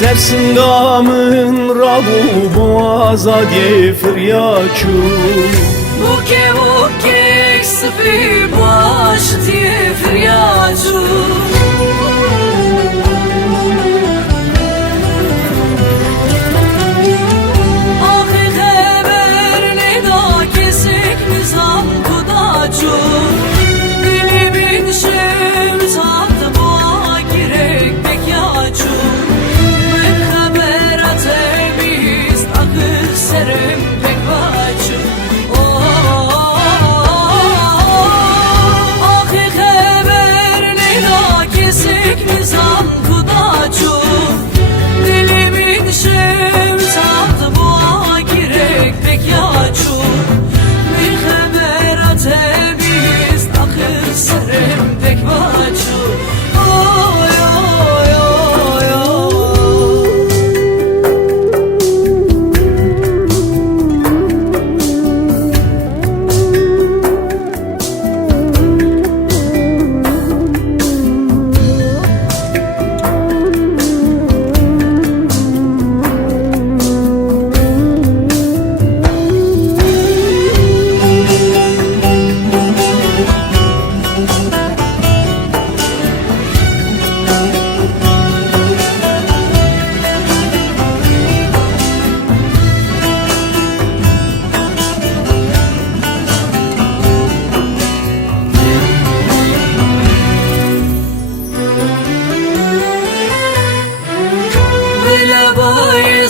Sersingamın rabu boğazadye firyaçu Buke buke sıfı baş diye firyaçu Ahı haber ne da kesik nizam kudaçu Dilimin şemsat boğa girek bekyaçu Serim pek baçu Ahi haber ne da kesik nizam kudaçu Dilimin şemsat boğa girek pek yaçu Bir haber atebiz akı serim pek baçu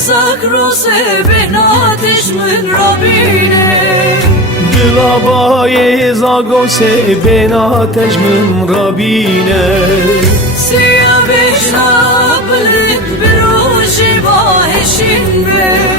Zakrose ben ateş min Rabbine Dilabaye zagose ben ateş min Rabbine Siyah beşna bilit bir roşi bahişin be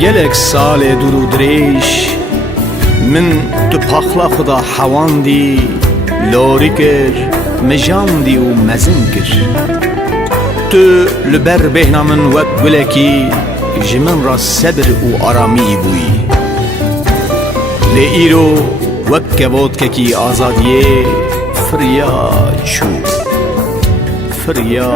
Gelek sale duru dreş Min tu paxla xuda hawandi Lori kir mijandi u mezin kir Tu liber behna min wek guleki Jimin ra sebr u arami buyi Le îro wek kevotkekî azadiye Firya çû Firya